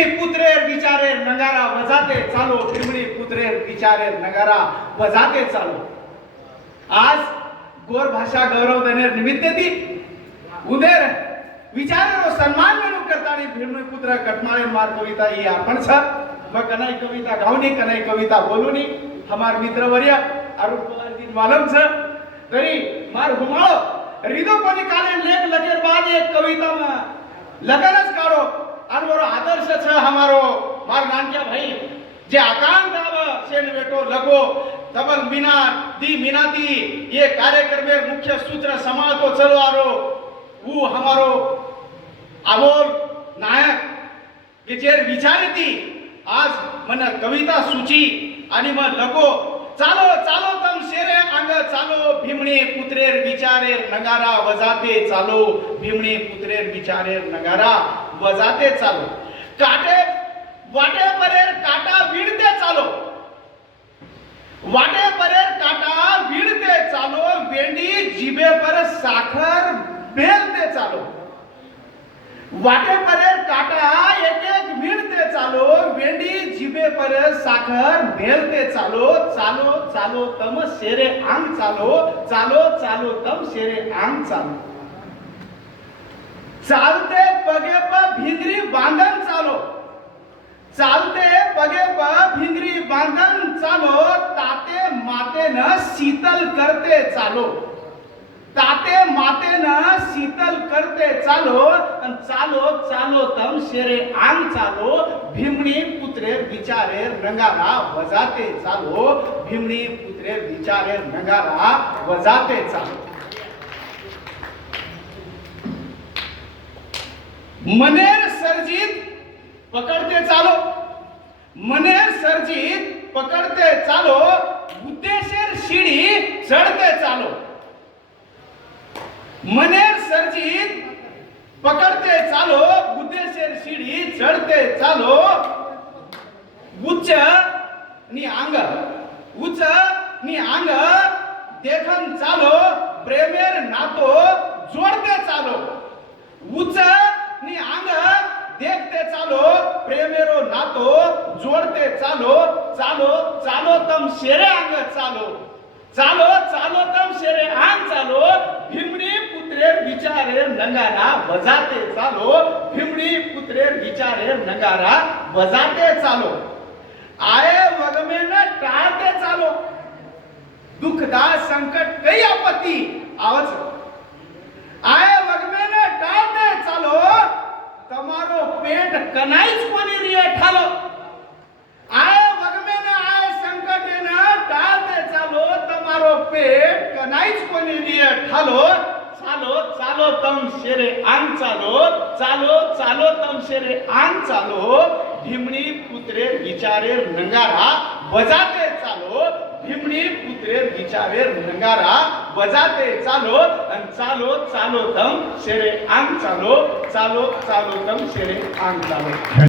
त्रिमणी पुत्रेर विचारेर नगारा वजाते चालो. त्रिमणी पुत्रेर विचारेर नगारा वजाते चालो. आज गोर भाषा गौरव देनेर निमित्त ती उदेर विचारेरो सन्मान मेळू करतानी भीमणी पुत्र कटमाळे मार कविता ही आपण छ मग कनाई कविता गावनी कनाई कविता बोलूनी. हमार मित्रवर्य अरुण पवार जी मालम छ तरी मार घुमाळो रिदो कोणी काले लेख लगेर बाद एक कविता मा. लगनच काढो. आणि बरो आदर्श छ हमारो। मार नानक्या भाई जे आकांत आव सेन बेटो लगो तबल मीनार दी मीनाती ये कार्यक्रमेर मुख्य सूत्र समाळतो चलो आरो। वो हमारो अमोल नायक के जेर विचारती आज मन कविता सूची आणि मग लगो चालो चालो तम शेरे अंग चालो भीमणे पुत्रेर विचारेर नगारा वजाते चालो भीमणे पुत्रेर विचारेर नगारा। वजाते चालो. काटे वाटे परेर काटा विडते चालो. वाटे परेर काटा विडते चालो. वेंडी जिबे पर साखर बेलते चालो. वाटे परेर काटा एक एक विणते चालो. वेंडी जिबे पर साखर बेलते चालो. चालो चालो तम शेरे आंग चालो. चालो चालो तम शेरे आंग चालो. चालते भिंगरी बांधन चालो. चालते पगे प भिंगरी बांधन चालो. ताते माते न शीतल करते चालो. ताते माते न शीतल करते चालो. अन चालो चालो तम शेरे आंग चालो. भीमणी पुत्रे विचारे रंगारा वजाते चालो. भीमणी पुत्रे विचारे रंगारा वजाते चालो. मनेर सर्जित पकडते चालो. मनेर सर्जित पकडते चालो. उद्देशेर शिडी चढते चालो. मनेर सर्जित पकडते चालो. उद्देशेर शिडी चढते चालो. उच्च नि अंग. उच्च नि अंग. देखन चालो. प्रेमेर नातो. जोडते चालो. उच्च प्रेमेरो नातो जोडते चालो चालो चालो तम शेरे अंग चालो चालो चालो तम शेरे आंग चालो भीमडी पुत्रेर विचारेर नगारा बजाते चालो भीमडी पुत्रेर विचारेर नगारा बजाते चालो आये वगमे न टाळते चालो दुःखदा संकट कई आपत्ती आवाज आये वगमे न टाळते चालो તમારો પેટ કનાઈ लिए ठालो. आए वग में ना आए संकट ना डाल दे चालो तमारो पेट कनाइज को लिए ठालो चालो चालो तम शेरे आन चालो चालो चालो तम शेरे आन चालो. ढिमणी पुत्रे विचारे नंगारा बजाते चालो. भिमणी पुत्रे विचारे नंगारा बजाते चालो. आणि चालो चालो तम शेरे आंग चालो. चालो चालो तम शेरे आंग चालो.